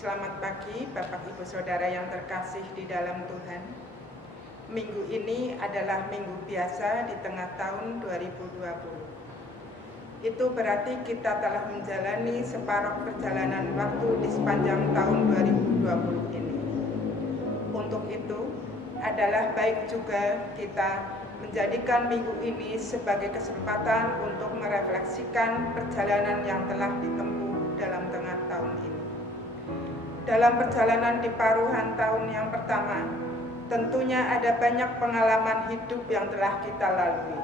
Selamat pagi Bapak Ibu Saudara yang terkasih di dalam Tuhan. Minggu ini adalah minggu biasa di tengah tahun 2020. Itu berarti kita telah menjalani separuh perjalanan waktu di sepanjang tahun 2020 ini. Untuk itu adalah baik juga kita menjadikan minggu ini sebagai kesempatan untuk merefleksikan perjalanan yang telah ditempuh dalam tengah tahun ini. Dalam perjalanan di paruhan tahun yang pertama, tentunya ada banyak pengalaman hidup yang telah kita lalui.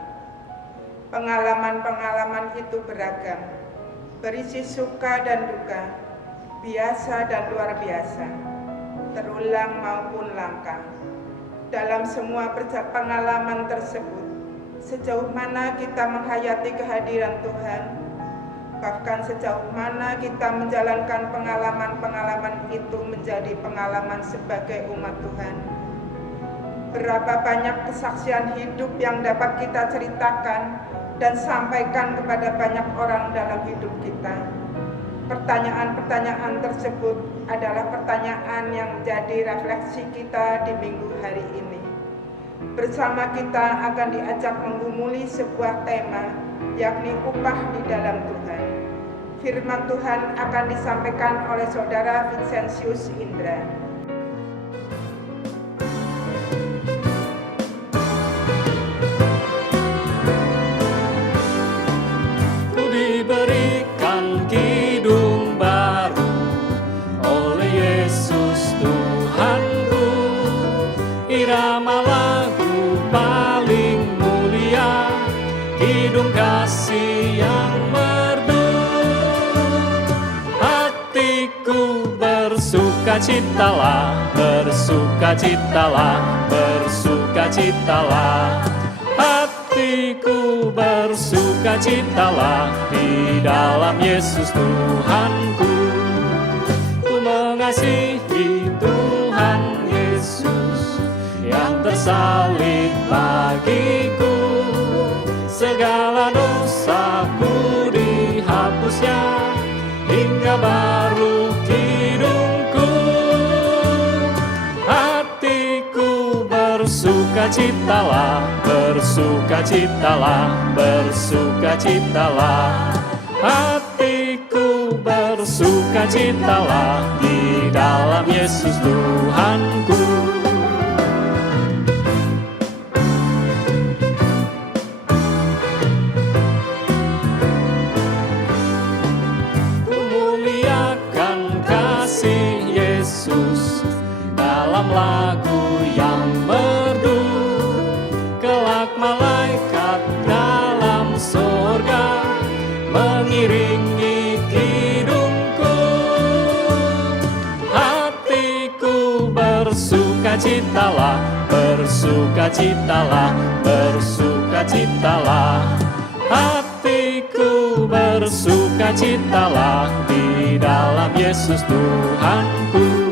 Pengalaman-pengalaman itu beragam, berisi suka dan duka, biasa dan luar biasa, terulang maupun langka. Dalam semua pengalaman tersebut, sejauh mana kita menghayati kehadiran Tuhan, bahkan sejauh mana kita menjalankan pengalaman-pengalaman itu menjadi pengalaman sebagai umat Tuhan. Berapa banyak kesaksian hidup yang dapat kita ceritakan dan sampaikan kepada banyak orang dalam hidup kita. Pertanyaan-pertanyaan tersebut adalah pertanyaan yang menjadi refleksi kita di minggu hari ini. Bersama kita akan diajak menggumuli sebuah tema, yakni upah di dalam Tuhan. Firman Tuhan akan disampaikan oleh Saudara Vincentius Indra. Ku diberikan kidung baru oleh Yesus Tuhanku, irama lagu paling mulia, kidung kasih yang merdu. Hatiku bersukacitalah, bersukacitalah, bersukacitalah. Hatiku bersukacitalah di dalam Yesus Tuhanku. Ku mengasihi Tuhan Yesus yang tersalib bagiku. Segala dosaku dihapusnya, hingga baru hidupku. Hatiku bersukacitalah, bersukacitalah, bersukacitalah. Hatiku bersukacitalah di dalam Yesus Tuhanku. Dalam lagu yang merdu, kelak malaikat dalam sorga mengiringi kidungku. Hatiku bersukacitalah, bersukacitalah, bersukacitalah. Hatiku bersukacitalah di dalam Yesus Tuhanku.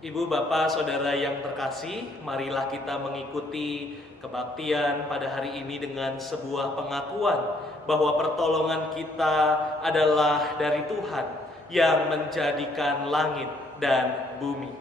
Ibu, Bapak, Saudara yang terkasih, marilah kita mengikuti kebaktian pada hari ini dengan sebuah pengakuan bahwa pertolongan kita adalah dari Tuhan yang menjadikan langit dan bumi.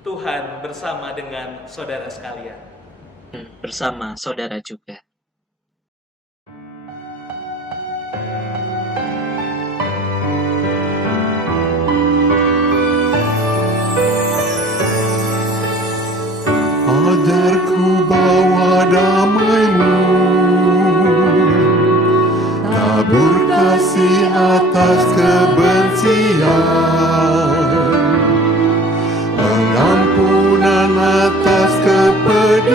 Tuhan bersama dengan saudara sekalian. Bersama saudara juga. Ajarku bawa damai-Mu, tabur kasih atas kebencian, pengampunan atas kepedihan.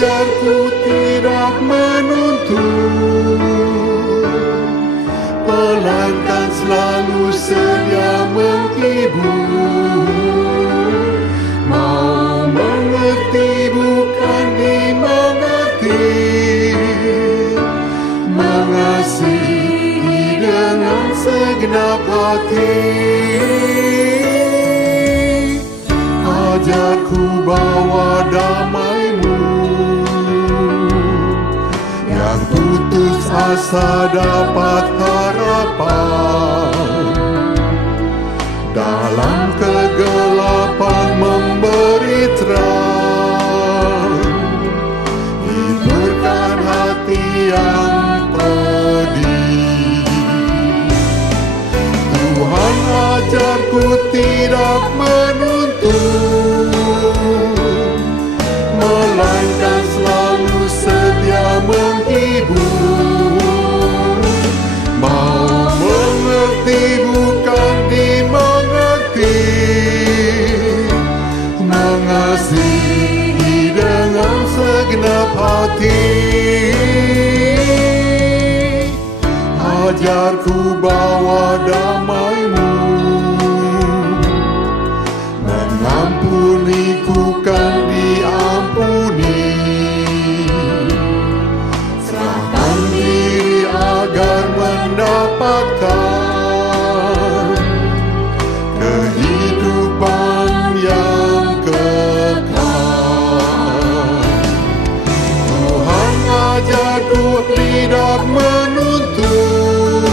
ajarku tidak menuntut, melainkan selalu sedia menghibur. Mau mengerti bukan dimengerti, mengasihi dengan segenap hati. Ajarku bawa damai-Mu, yang putus asa dapat harapan, dalam kegelapan memberi terang, hiburkan hati yang pedih. Tuhan ajarku tidak menuntut, melainkan selalu sedia menghibur. Mau mengerti bukan dimengerti, mengasihi dengan segenap hati. Ajarku bawa damai-Mu, mengampuniku kan diampuni. Serahkan diri agar mendapatkan kehidupan yang kekal. Tuhan ajarku tidak menuntut,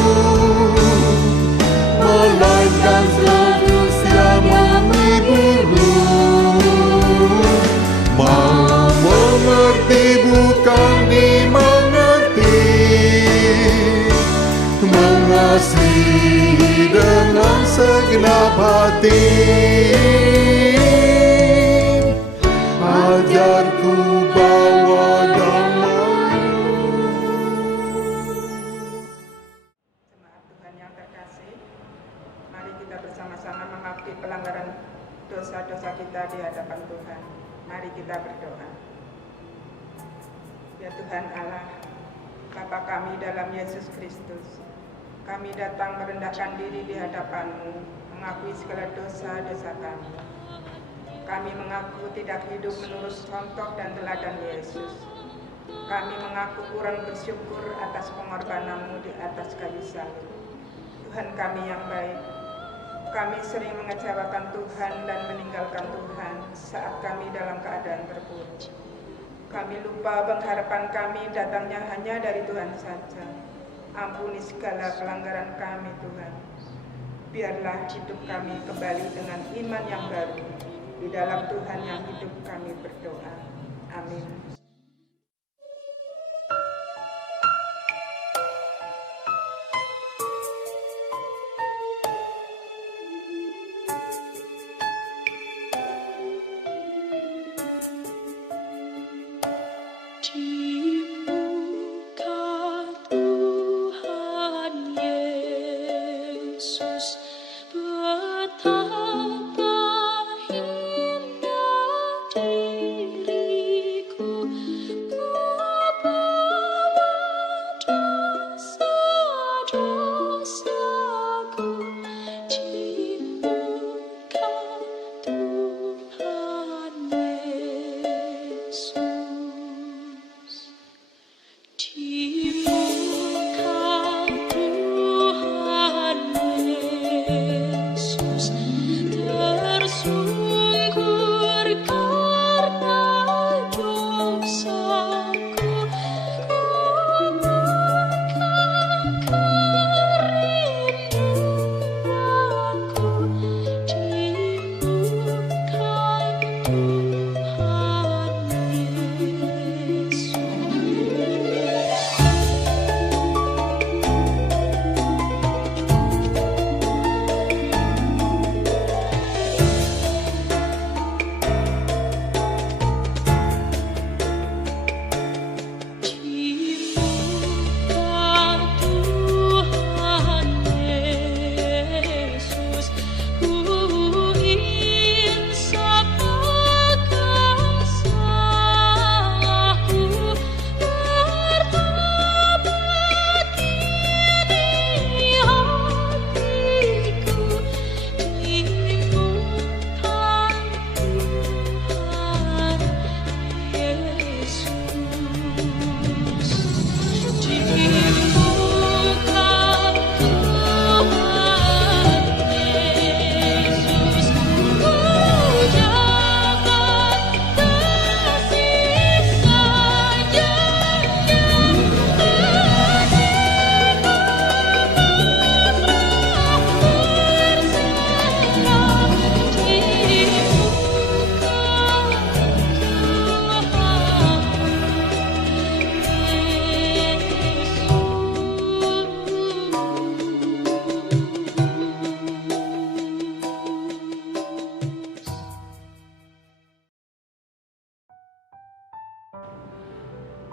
melainkan selalu sedia menghibur. Mau mengerti bukan dimengerti, mengasihi dengan segenap hati. Ajarku bawa damai-Mu. Jemaat Tuhan yang terkasih, mari kita bersama-sama mengakui pelanggaran dosa-dosa kita di hadapan Tuhan. Mari kita berdoa. Ya Tuhan Allah, Bapa kami dalam Yesus Kristus, kami datang merendahkan diri di hadapan-Mu, mengakui segala dosa-dosa kami. Kami mengaku tidak hidup menurut contoh dan teladan Yesus. Kami mengaku kurang bersyukur atas pengorbanan-Mu di atas kayu salib. Tuhan kami yang baik, kami sering mengecewakan Tuhan dan meninggalkan Tuhan saat kami dalam keadaan terpuruk. Kami lupa pengharapan kami datangnya hanya dari Tuhan saja. Ampuni segala pelanggaran kami Tuhan. Biarlah hidup kami kembali dengan iman yang baru. Di dalam Tuhan yang hidup kami berdoa. Amin.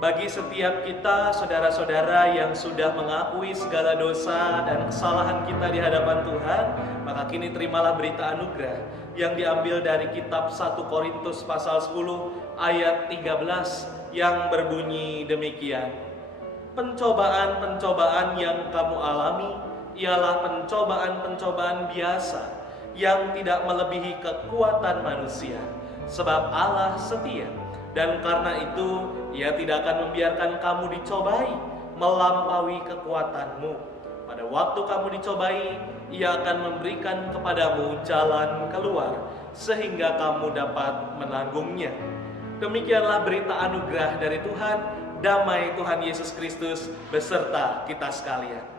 Bagi setiap kita, saudara-saudara yang sudah mengakui segala dosa dan kesalahan kita di hadapan Tuhan, maka kini terimalah berita anugerah yang diambil dari kitab 1 Korintus pasal 10 ayat 13 yang berbunyi demikian. Pencobaan-pencobaan yang kamu alami ialah pencobaan-pencobaan biasa yang tidak melebihi kekuatan manusia, sebab Allah setia. Dan karena itu, Ia tidak akan membiarkan kamu dicobai melampaui kekuatanmu. Pada waktu kamu dicobai, Ia akan memberikan kepadamu jalan keluar, sehingga kamu dapat menanggungnya. Demikianlah berita anugerah dari Tuhan. Damai Tuhan Yesus Kristus beserta kita sekalian.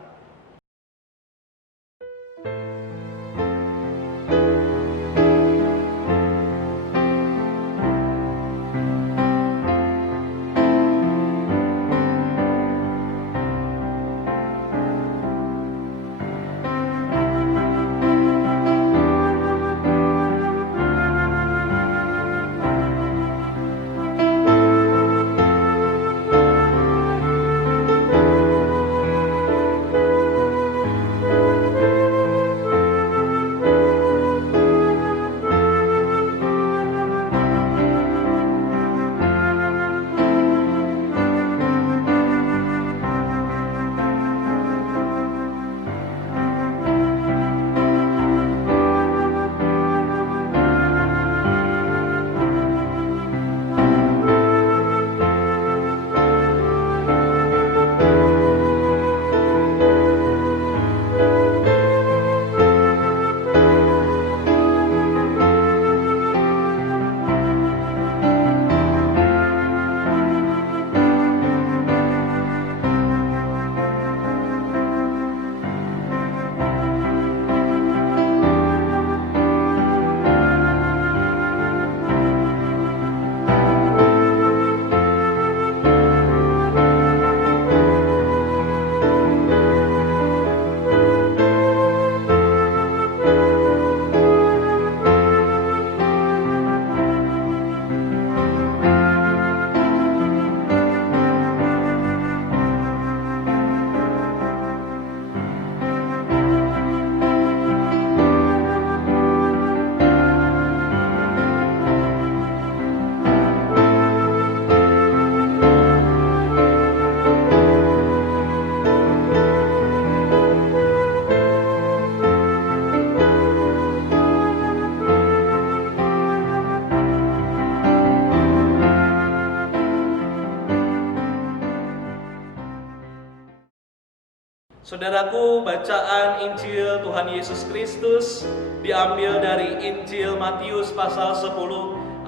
Saudaraku, bacaan Injil Tuhan Yesus Kristus diambil dari Injil Matius pasal 10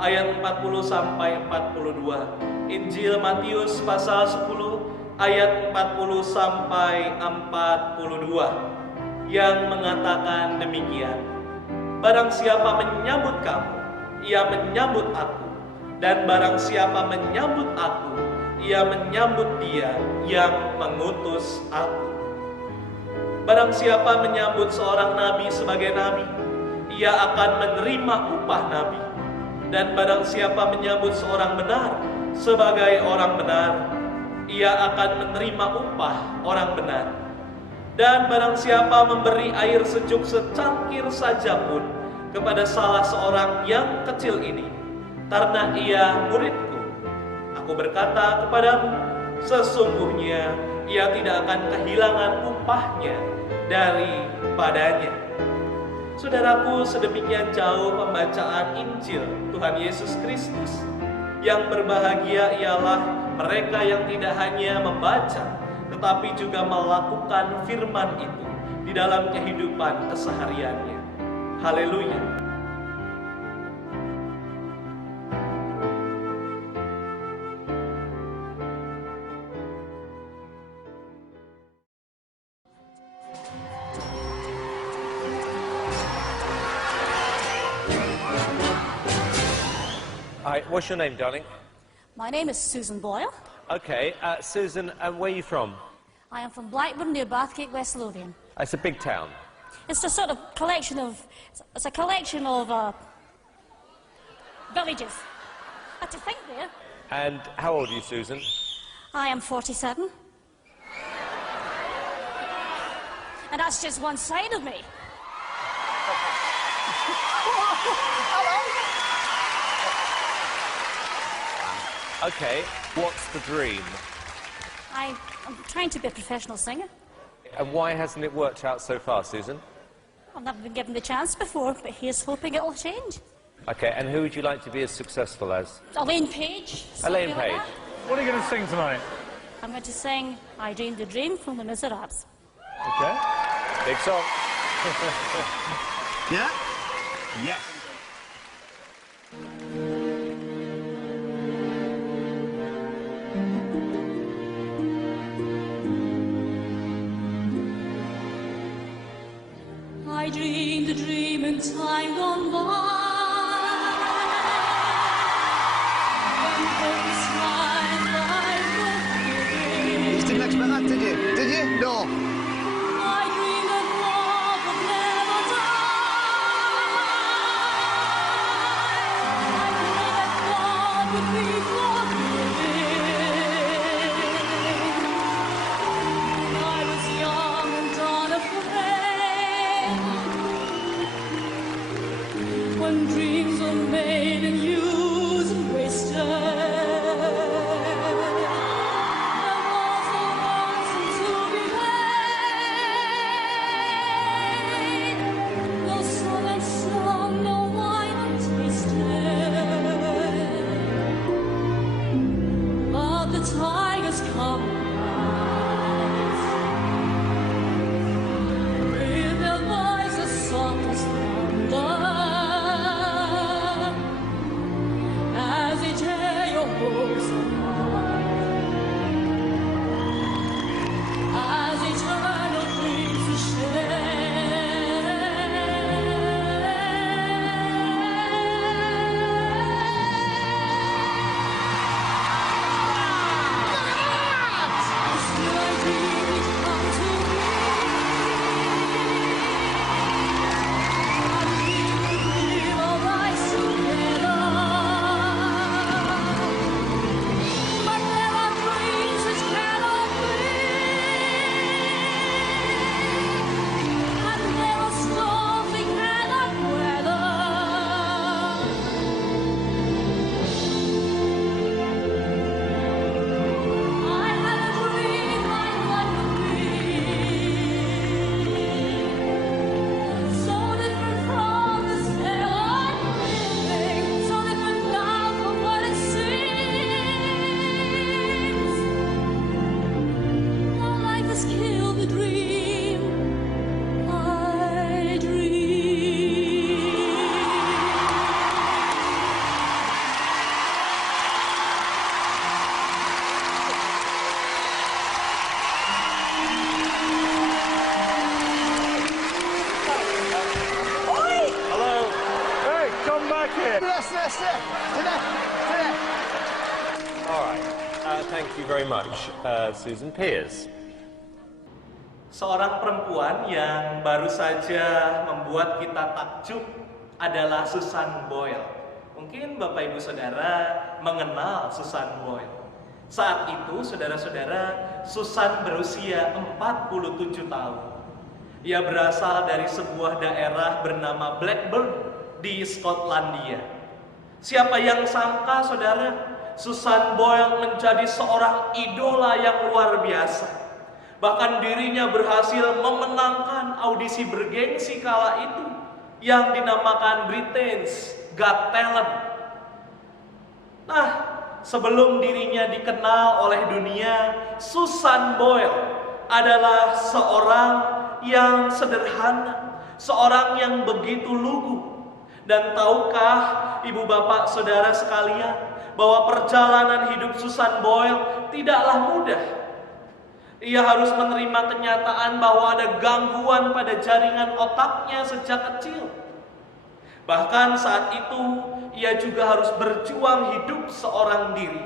ayat 40 sampai 42. Injil Matius pasal 10 ayat 40 sampai 42 yang mengatakan demikian. Barang siapa menyambut kamu, ia menyambut aku, dan barang siapa menyambut aku, ia menyambut Dia yang mengutus aku. Barang siapa menyambut seorang nabi sebagai nabi, ia akan menerima upah nabi. Dan barang siapa menyambut seorang benar sebagai orang benar, ia akan menerima upah orang benar. Dan barang siapa memberi air sejuk secangkir saja pun kepada salah seorang yang kecil ini, karena ia muridku, aku berkata kepadamu, sesungguhnya ia tidak akan kehilangan upahnya daripadanya. Saudaraku, sedemikian jauh pembacaan Injil Tuhan Yesus Kristus. Yang berbahagia ialah Mereka yang tidak hanya membaca, tetapi juga melakukan firman itu di dalam kehidupan kesehariannya. Haleluya. Hi, what's your name, darling? My name is Susan Boyle. Okay, Susan, where are you from? I am from Blackburn near Bathgate, West Lothian. It's a big town. It's a sort of collection of, villages. I had to think there. And how old are you, Susan? I am 47. And that's just one side of me. Okay, what's the dream? I'm trying to be a professional singer. And why hasn't it worked out so far, Susan? I've never been given the chance before, but here's hoping it'll change. Okay, and who would you like to be as successful as? Elaine Page. Elaine something like Page. that. What are you going to sing tonight? I'm going to sing I Dreamed a Dream from the Miserables. Okay. Big song. Yeah? Yes. I dreamed a dream in time gone by. When folks smiled, I was Didn't expect that, did you? Did you? No. I dreamed that love would never die. I dreamed that God would be forgiven. I was young and unafraid when dreams were made and used and wasted. There was no ransom to be paid, no song unsung, no wine untasted. But the tigers come with their voices soft as thunder, as they tear your hopes apart, as eternal dreams to kill the dream I dream. Hello. Hey, come back here. All right. Thank you very much, Susan. Piers. Seorang perempuan yang baru saja membuat kita takjub adalah Susan Boyle. Mungkin Bapak Ibu Saudara mengenal Susan Boyle. Saat itu, saudara-saudara, Susan berusia 47 tahun. Ia berasal dari sebuah daerah bernama Blackburn di Skotlandia. Siapa yang sangka, saudara, Susan Boyle menjadi seorang idola yang luar biasa. Bahkan dirinya berhasil memenangkan audisi bergengsi kala itu yang dinamakan Britain's Got Talent. Nah, sebelum dirinya dikenal oleh dunia, Susan Boyle adalah seorang yang sederhana, seorang yang begitu lugu. Dan tahukah ibu bapak saudara sekalian, bahwa perjalanan hidup Susan Boyle tidaklah mudah. Ia harus menerima kenyataan bahwa ada gangguan pada jaringan otaknya sejak kecil. Bahkan saat itu ia juga harus berjuang hidup seorang diri,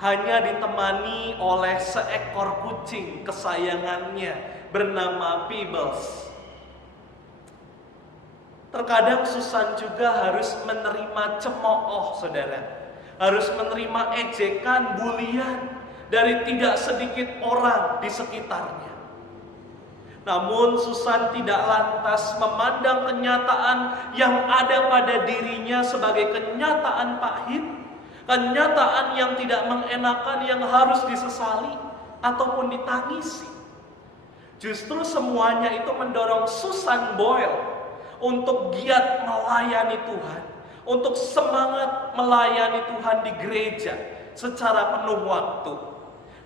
hanya ditemani oleh seekor kucing kesayangannya bernama Pebbles. Terkadang Susan juga harus menerima cemooh, saudara. Harus menerima ejekan, bulian dari tidak sedikit orang di sekitarnya. Namun Susan tidak lantas memandang kenyataan yang ada pada dirinya sebagai kenyataan pahit, kenyataan yang tidak mengenakan yang harus disesali ataupun ditangisi. Justru semuanya itu mendorong Susan Boyle untuk giat melayani Tuhan, untuk semangat melayani Tuhan di gereja secara penuh waktu.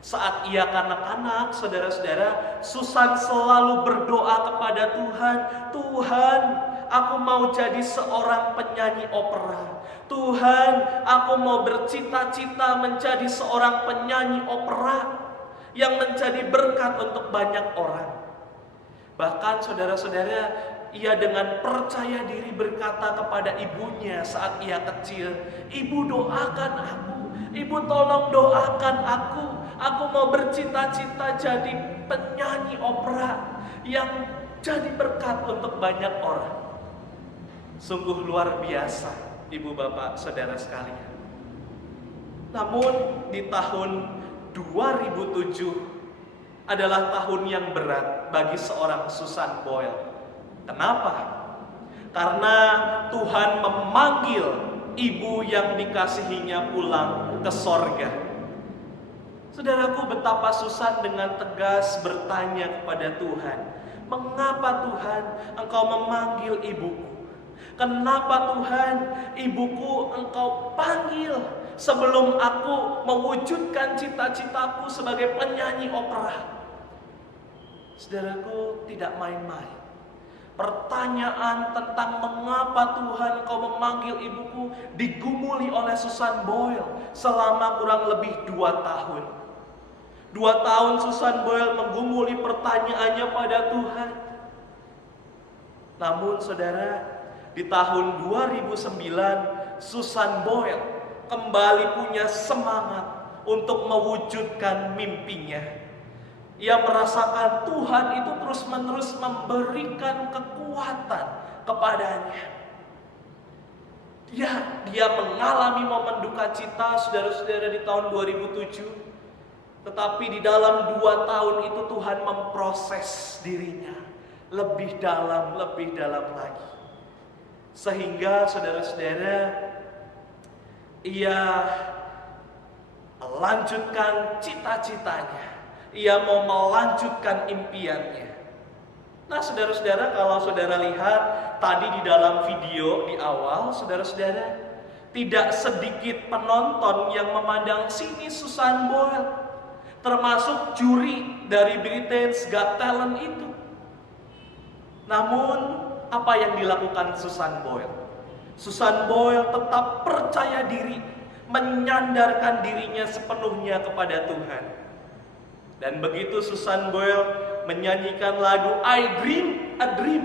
Saat ia kanak-kanak, saudara-saudara, Susan selalu berdoa kepada Tuhan, Tuhan, aku mau jadi seorang penyanyi opera. Tuhan, aku mau bercita-cita menjadi seorang penyanyi opera yang menjadi berkat untuk banyak orang. Bahkan saudara-saudara, ia dengan percaya diri berkata kepada ibunya saat ia kecil, Ibu doakan aku, Ibu tolong doakan aku mau bercita-cita jadi penyanyi opera yang jadi berkat untuk banyak orang. Sungguh luar biasa, ibu bapak saudara sekalian. Namun di tahun 2007 adalah tahun yang berat bagi seorang Susan Boyle. Kenapa? Karena Tuhan memanggil ibu yang dikasihinya pulang ke sorga. Saudaraku, betapa Susan dengan tegas bertanya kepada Tuhan, mengapa Tuhan engkau memanggil ibuku? Kenapa Tuhan ibuku engkau panggil sebelum aku mewujudkan cita-citaku sebagai penyanyi opera? Saudaraku, tidak main-main. Pertanyaan tentang mengapa Tuhan engkau memanggil ibuku digumuli oleh Susan Boyle selama kurang lebih 2 tahun. 2 tahun Susan Boyle menggumuli pertanyaannya pada Tuhan. Namun saudara, di tahun 2009 Susan Boyle kembali punya semangat untuk mewujudkan mimpinya. Ia merasakan Tuhan itu terus-menerus memberikan kekuatan kepadanya. Dia mengalami momen duka cita, saudara-saudara, di tahun 2007. Tetapi di dalam 2 tahun itu Tuhan memproses dirinya lebih dalam lagi. Sehingga saudara-saudara, ia melanjutkan cita-citanya. Ia mau melanjutkan impiannya. Nah, saudara-saudara, kalau saudara lihat tadi di dalam video di awal, saudara-saudara, tidak sedikit penonton yang memandang sini Susan Boyle, termasuk juri dari Britain's Got Talent itu. Namun, apa yang dilakukan Susan Boyle? Susan Boyle tetap percaya diri, menyandarkan dirinya sepenuhnya kepada Tuhan. Dan begitu Susan Boyle menyanyikan lagu I Dream a Dream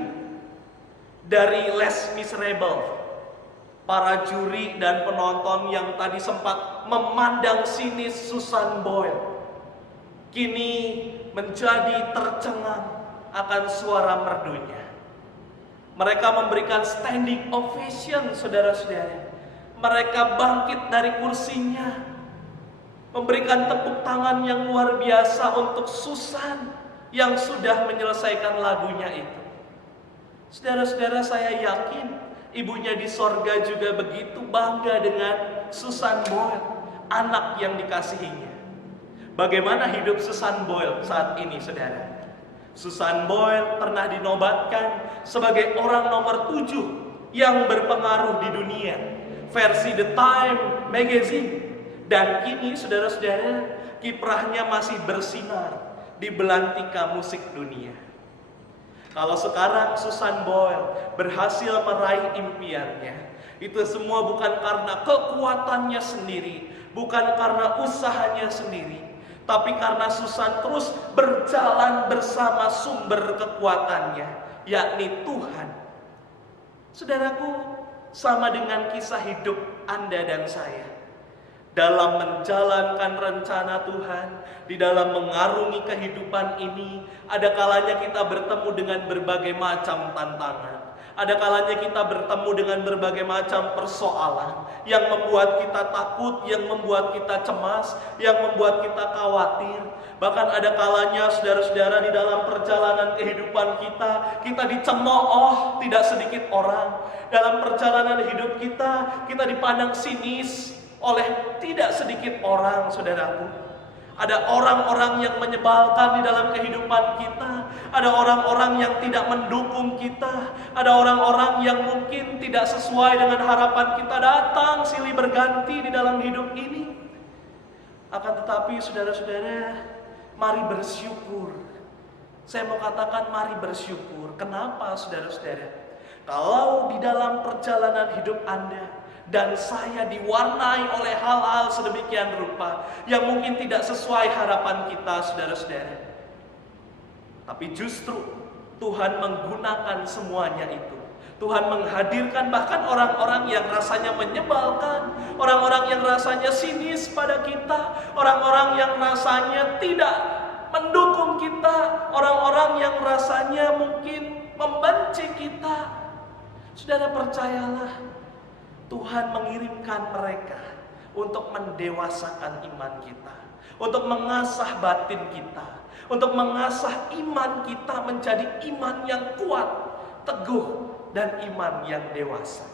dari Les Miserables, para juri dan penonton yang tadi sempat memandang sinis Susan Boyle kini menjadi tercengang akan suara merdunya. Mereka memberikan standing ovation, saudara-saudara. Mereka bangkit dari kursinya, memberikan tepuk tangan yang luar biasa untuk Susan yang sudah menyelesaikan lagunya itu. Saudara-saudara, saya yakin ibunya di sorga juga begitu bangga dengan Susan Boyle, anak yang dikasihinya. Bagaimana hidup Susan Boyle saat ini, saudara? Susan Boyle pernah dinobatkan sebagai orang nomor 7 yang berpengaruh di dunia versi The Time Magazine Dan kini saudara-saudara, kiprahnya masih bersinar di belantika musik dunia. Kalau sekarang Susan Boyle berhasil meraih impiannya, itu semua bukan karena kekuatannya sendiri, bukan karena usahanya sendiri, tapi karena Susan terus berjalan bersama sumber kekuatannya, yakni Tuhan. Saudaraku, sama dengan kisah hidup Anda dan saya. Dalam menjalankan rencana Tuhan, di dalam mengarungi kehidupan ini, ada kalanya kita bertemu dengan berbagai macam tantangan. Ada kalanya kita bertemu dengan berbagai macam persoalan yang membuat kita takut, yang membuat kita cemas, yang membuat kita khawatir. Bahkan ada kalanya saudara-saudara di dalam perjalanan kehidupan kita dicemooh tidak sedikit orang. Dalam perjalanan hidup kita dipandang sinis oleh tidak sedikit orang, saudaraku. Ada orang-orang yang menyebalkan di dalam kehidupan kita. Ada orang-orang yang tidak mendukung kita. Ada orang-orang yang mungkin tidak sesuai dengan harapan kita datang silih berganti di dalam hidup ini. Akan tetapi saudara-saudara, mari bersyukur. Saya mau katakan mari bersyukur. Kenapa saudara-saudara? Kalau di dalam perjalanan hidup Anda dan saya diwarnai oleh hal-hal sedemikian rupa yang mungkin tidak sesuai harapan kita, saudara-saudara, tapi justru Tuhan menggunakan semuanya itu. Tuhan menghadirkan bahkan orang-orang yang rasanya menyebalkan, orang-orang yang rasanya sinis pada kita, orang-orang yang rasanya tidak mendukung kita, orang-orang yang rasanya mungkin membenci kita. Saudara, percayalah, Tuhan mengirimkan mereka untuk mendewasakan iman kita, untuk mengasah batin kita, untuk mengasah iman kita menjadi iman yang kuat, teguh, dan iman yang dewasa.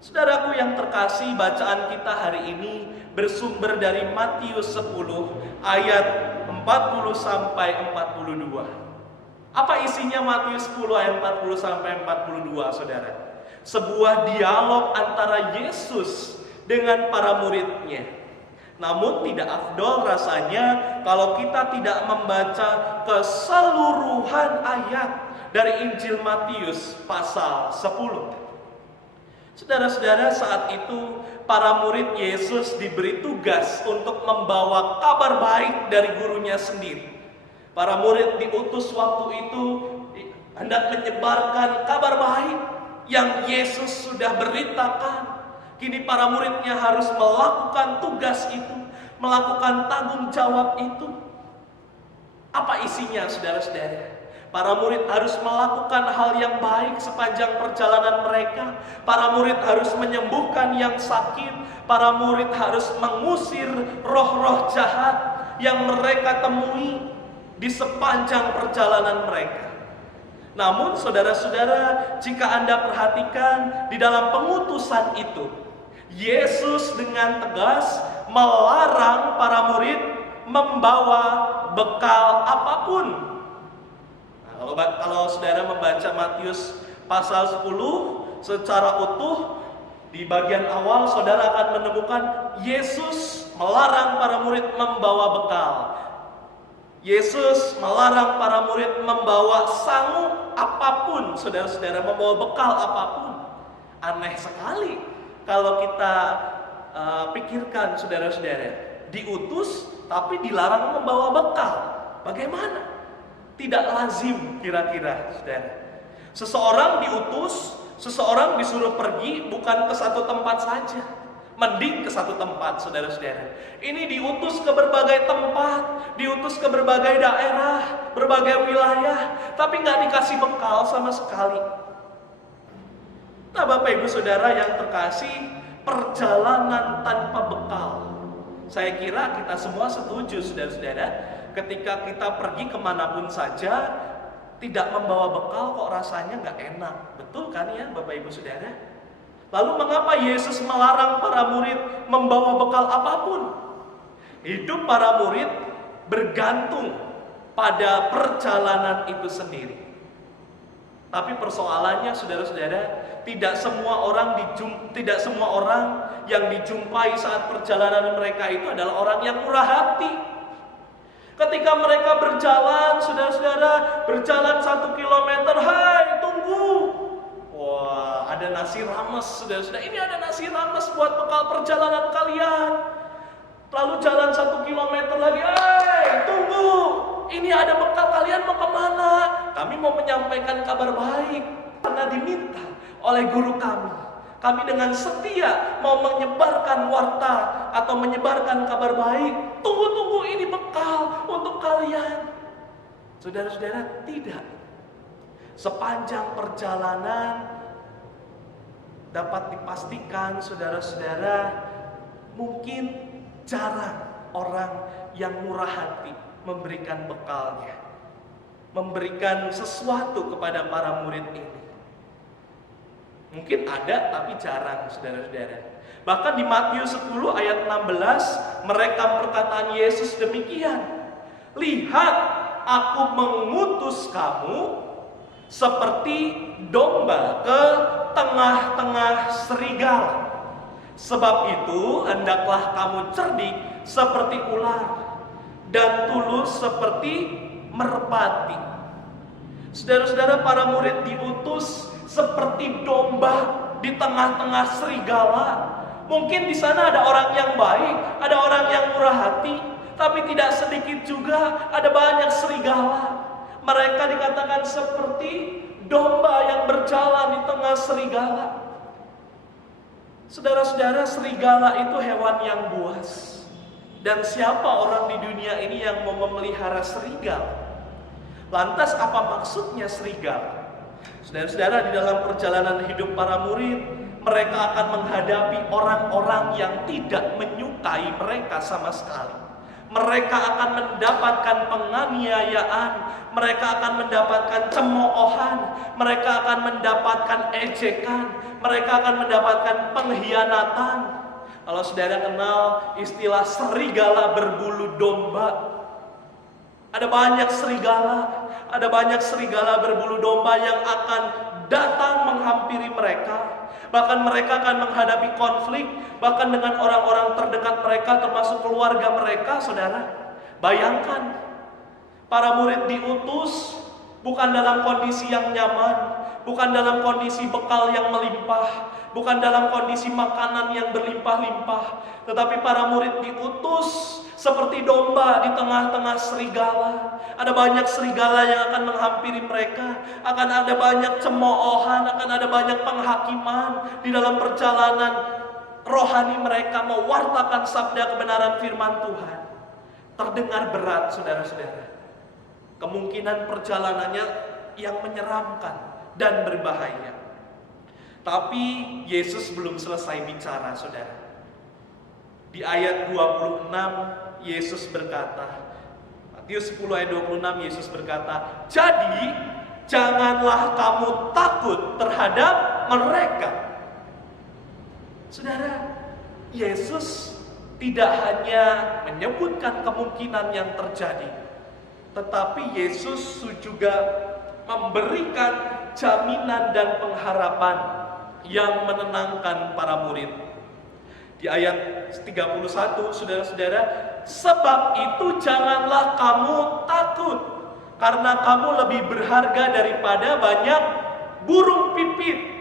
Saudaraku yang terkasih, bacaan kita hari ini bersumber dari Matius 10 ayat 40 sampai 42. Apa isinya Matius 10 ayat 40 sampai 42, saudara? Sebuah dialog antara Yesus dengan para muridnya. Namun tidak afdol rasanya kalau kita tidak membaca keseluruhan ayat dari Injil Matius pasal 10. Saudara-saudara, saat itu para murid Yesus diberi tugas untuk membawa kabar baik dari gurunya sendiri. Para murid diutus waktu itu hendak menyebarkan kabar baik yang Yesus sudah beritakan. Kini para muridnya harus melakukan tugas itu, melakukan tanggung jawab itu. Apa isinya, saudara-saudara? Para murid harus melakukan hal yang baik sepanjang perjalanan mereka. Para murid harus menyembuhkan yang sakit. Para murid harus mengusir roh-roh jahat yang mereka temui di sepanjang perjalanan mereka. Namun saudara-saudara, jika Anda perhatikan di dalam pengutusan itu, Yesus dengan tegas melarang para murid membawa bekal apapun. Nah, kalau saudara membaca Matius pasal 10 secara utuh, di bagian awal saudara akan menemukan Yesus melarang para murid membawa bekal. Yesus melarang para murid membawa sangu apapun, saudara-saudara, membawa bekal apapun. Aneh sekali kalau kita pikirkan, saudara-saudara, diutus tapi dilarang membawa bekal. Bagaimana? Tidak lazim kira-kira, saudara. Seseorang diutus, seseorang disuruh pergi bukan ke satu tempat saja, mending ke satu tempat, saudara-saudara. Ini diutus ke berbagai tempat, diutus ke berbagai daerah, berbagai wilayah, tapi nggak dikasih bekal sama sekali. Nah, Bapak Ibu Saudara yang terkasih, perjalanan tanpa bekal. Saya kira kita semua setuju, saudara-saudara, ketika kita pergi kemanapun saja, tidak membawa bekal kok rasanya nggak enak. Betul kan ya, Bapak Ibu Saudara? Lalu mengapa Yesus melarang para murid membawa bekal apapun? Hidup para murid bergantung pada perjalanan itu sendiri. Tapi persoalannya, saudara-saudara, tidak semua orang yang dijumpai saat perjalanan mereka itu adalah orang yang murah hati. Ketika mereka berjalan, saudara-saudara, berjalan 1 kilometer, hai tunggu. Wah, ada nasi rames, saudara-saudara. Ini ada nasi rames buat bekal perjalanan kalian. Lalu jalan 1 kilometer lagi, hai tunggu. Ini ada bekal, kalian mau kemana? Kami mau menyampaikan kabar baik. Karena diminta oleh guru kami. Kami dengan setia mau menyebarkan warta atau menyebarkan kabar baik. Tunggu, ini bekal untuk kalian. Saudara-saudara, tidak. Sepanjang perjalanan dapat dipastikan, saudara-saudara, mungkin jarang orang yang murah hati memberikan bekalnya, memberikan sesuatu kepada para murid ini. Mungkin ada, tapi jarang, saudara-saudara. Bahkan di Matius 10 ayat 16, merekam perkataan Yesus demikian. Lihat, aku mengutus kamu seperti domba ke tengah-tengah serigala. Sebab itu, hendaklah kamu cerdik seperti ular dan tulus seperti merpati. Saudara-saudara, para murid diutus seperti domba di tengah-tengah serigala. Mungkin di sana ada orang yang baik, ada orang yang murah hati, tapi tidak sedikit juga ada banyak serigala. Mereka dikatakan seperti domba yang berjalan di tengah serigala. Saudara-saudara, serigala itu hewan yang buas. Dan siapa orang di dunia ini yang mau memelihara serigala? Lantas apa maksudnya serigala? Saudara-saudara, di dalam perjalanan hidup para murid, mereka akan menghadapi orang-orang yang tidak menyukai mereka sama sekali. Mereka akan mendapatkan penganiayaan, mereka akan mendapatkan cemoohan, mereka akan mendapatkan ejekan, mereka akan mendapatkan pengkhianatan. Kalau saudara kenal istilah serigala berbulu domba, ada banyak serigala berbulu domba yang akan datang menghampiri mereka. Bahkan mereka akan menghadapi konflik, bahkan dengan orang-orang terdekat mereka, termasuk keluarga mereka, saudara. Bayangkan, para murid diutus bukan dalam kondisi yang nyaman, bukan dalam kondisi bekal yang melimpah, bukan dalam kondisi makanan yang berlimpah-limpah, tetapi para murid diutus seperti domba di tengah-tengah serigala. Ada banyak serigala yang akan menghampiri mereka, akan ada banyak cemoohan, akan ada banyak penghakiman di dalam perjalanan rohani mereka mewartakan sabda kebenaran firman Tuhan. Terdengar berat, saudara-saudara. Kemungkinan perjalanannya yang menyeramkan dan berbahaya. Tapi Yesus belum selesai bicara, saudara. Di ayat 26 Yesus berkata, Matius 10 ayat 26 Yesus berkata, jadi janganlah kamu takut terhadap mereka. Saudara, Yesus tidak hanya menyebutkan kemungkinan yang terjadi, tetapi Yesus juga memberikan jaminan dan pengharapan yang menenangkan para murid. Di ayat 31, saudara-saudara, sebab itu janganlah kamu takut, karena kamu lebih berharga daripada banyak burung pipit.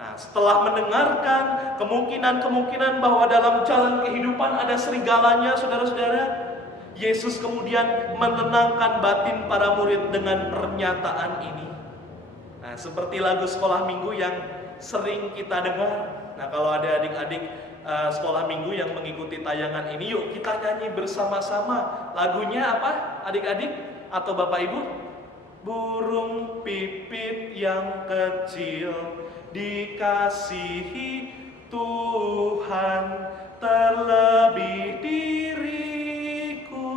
Nah, setelah mendengarkan kemungkinan-kemungkinan bahwa dalam jalan kehidupan ada serigalanya, saudara-saudara, Yesus kemudian menenangkan batin para murid dengan pernyataan ini. Nah, seperti lagu sekolah minggu yang sering kita dengar. Nah, kalau ada adik-adik sekolah minggu yang mengikuti tayangan ini, yuk kita nyanyi bersama-sama. Lagunya apa, adik-adik atau bapak ibu? Burung pipit yang kecil dikasihi Tuhan, terlebih diriku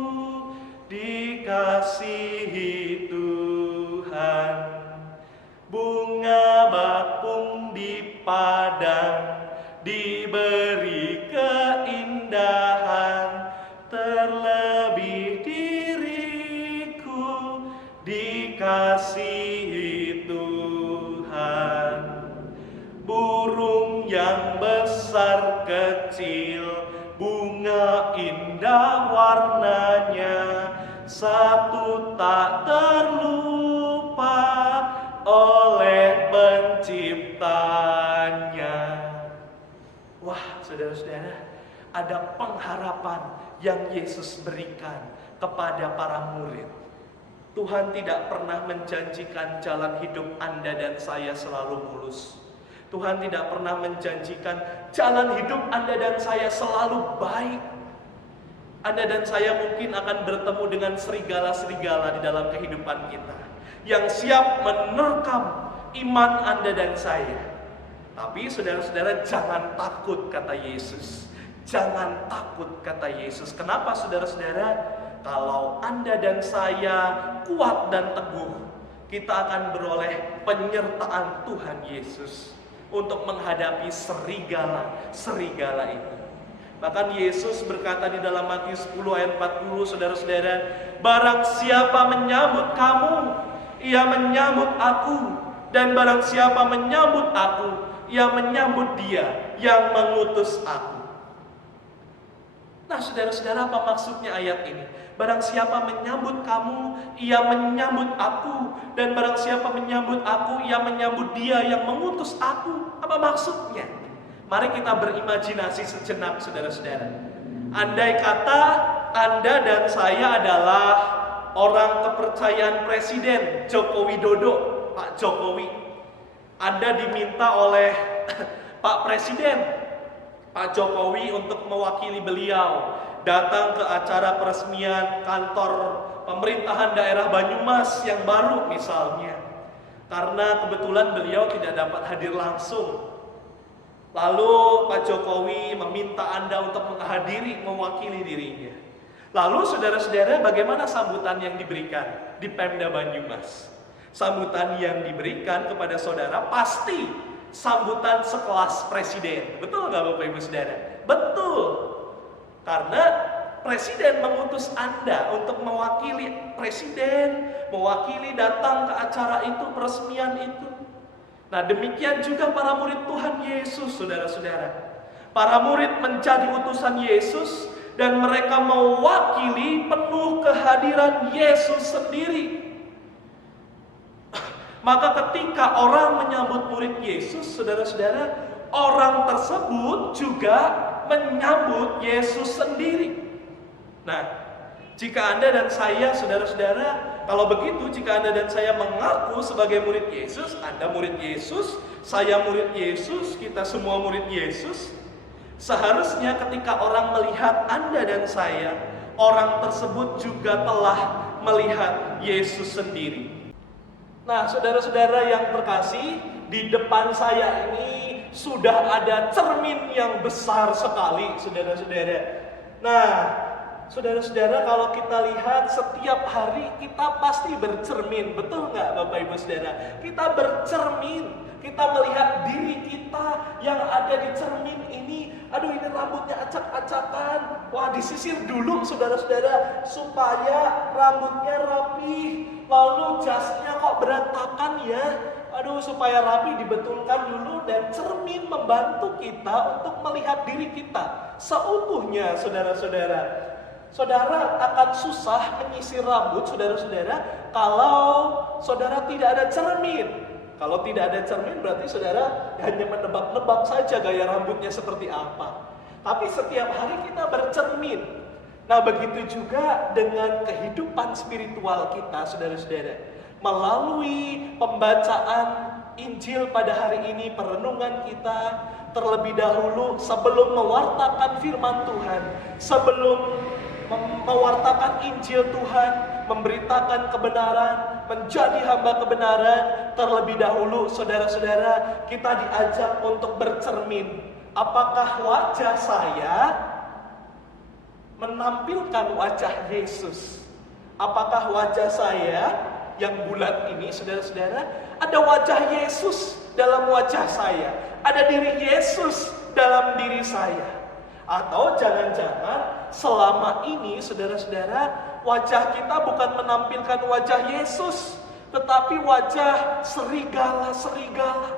dikasihi Tuhan. Bunga bakung di padang diberi keindahan, terlebih diriku dikasihi Tuhan. Burung yang besar indah warnanya, satu tak terlupa oleh penciptanya. Wah, saudara-saudara, ada pengharapan yang Yesus berikan kepada para murid. Tuhan tidak pernah menjanjikan jalan hidup Anda dan saya selalu mulus. Tuhan tidak pernah menjanjikan jalan hidup Anda dan saya selalu baik. Anda dan saya mungkin akan bertemu dengan serigala-serigala di dalam kehidupan kita yang siap menerkam iman Anda dan saya. Tapi saudara-saudara, jangan takut, kata Yesus. Jangan takut, kata Yesus. Kenapa, saudara-saudara? Kalau Anda dan saya kuat dan teguh, kita akan beroleh penyertaan Tuhan Yesus untuk menghadapi serigala itu. Bahkan Yesus berkata di dalam Matius 10 ayat 40, saudara-saudara, barang siapa menyambut kamu, ia menyambut aku. Dan barang siapa menyambut aku, ia menyambut dia yang mengutus aku. Nah, saudara-saudara, apa maksudnya ayat ini? Barang siapa menyambut kamu, ia menyambut aku. Dan barang siapa menyambut aku, ia menyambut dia yang mengutus aku. Apa maksudnya? Mari kita berimajinasi sejenak, saudara-saudara. Andai kata Anda dan saya adalah orang kepercayaan Presiden Joko Widodo, Pak Jokowi. Anda diminta oleh Pak Presiden, Pak Jokowi, untuk mewakili beliau datang ke acara peresmian kantor pemerintahan daerah Banyumas yang baru misalnya. Karena kebetulan beliau tidak dapat hadir langsung. Lalu Pak Jokowi meminta Anda untuk menghadiri, mewakili dirinya. Lalu saudara-saudara, bagaimana sambutan yang diberikan di Pemda Banyumas? Sambutan yang diberikan kepada saudara pasti sambutan sekelas presiden. Betul nggak Bapak Ibu Saudara? Betul. Karena presiden mengutus Anda untuk mewakili presiden, mewakili datang ke acara itu, peresmian itu. Nah, demikian juga para murid Tuhan Yesus, saudara-saudara. Para murid menjadi utusan Yesus dan mereka mewakili penuh kehadiran Yesus sendiri. Maka ketika orang menyambut murid Yesus, saudara-saudara, orang tersebut juga menyambut Yesus sendiri. Nah, jika Anda dan saya, saudara-saudara, kalau begitu, jika Anda dan saya mengaku sebagai murid Yesus, Anda murid Yesus, saya murid Yesus, kita semua murid Yesus, seharusnya ketika orang melihat Anda dan saya, orang tersebut juga telah melihat Yesus sendiri. Nah, saudara-saudara yang terkasih, di depan saya ini sudah ada cermin yang besar sekali, saudara-saudara. Nah, saudara-saudara, kalau kita lihat setiap hari kita pasti bercermin, betul nggak Bapak Ibu Saudara? Kita bercermin, kita melihat diri kita yang ada di cermin ini. Aduh, ini rambutnya acak-acakan. Wah, disisir dulu saudara-saudara supaya rambutnya rapi. Lalu jasnya kok berantakan ya. Aduh, supaya rapi dibetulkan dulu. Dan cermin membantu kita untuk melihat diri kita seutuhnya, saudara-saudara. Saudara akan susah menyisir rambut, saudara-saudara, kalau saudara tidak ada cermin. Kalau tidak ada cermin berarti saudara hanya menebak-nebak saja gaya rambutnya seperti apa. Tapi setiap hari kita bercermin. Nah, begitu juga dengan kehidupan spiritual kita, saudara-saudara. Melalui pembacaan Injil pada hari ini, perenungan kita, terlebih dahulu sebelum mewartakan firman Tuhan, sebelum mewartakan Injil Tuhan, memberitakan kebenaran, menjadi hamba kebenaran, terlebih dahulu saudara-saudara, kita diajak untuk bercermin. Apakah wajah saya menampilkan wajah Yesus? Apakah wajah saya yang bulat ini, saudara-saudara, ada wajah Yesus dalam wajah saya? Ada diri Yesus dalam diri saya? Atau jangan-jangan selama ini, saudara-saudara, wajah kita bukan menampilkan wajah Yesus, tetapi wajah serigala-serigala,